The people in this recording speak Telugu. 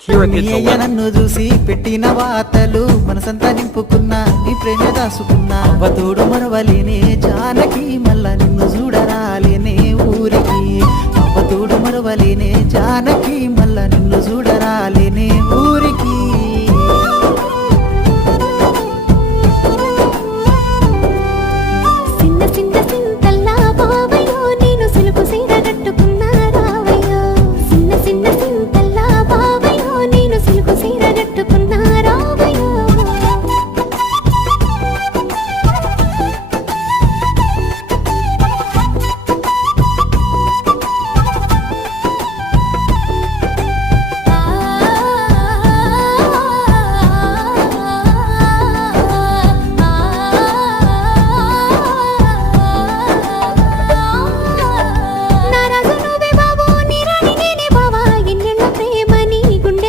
అయ్య నన్ను చూసి పెట్టిన వాతలు మనసంతా నింపుకున్నా నీ ప్రేమ దాసుకున్నా అవతోడు మరవలేనే జానకి మళ్ళా నిన్ను చూడరాలేనే ఊరికి అవతోడు మరవలేనే జానకి మళ్ళా నిన్ను చూడరాలే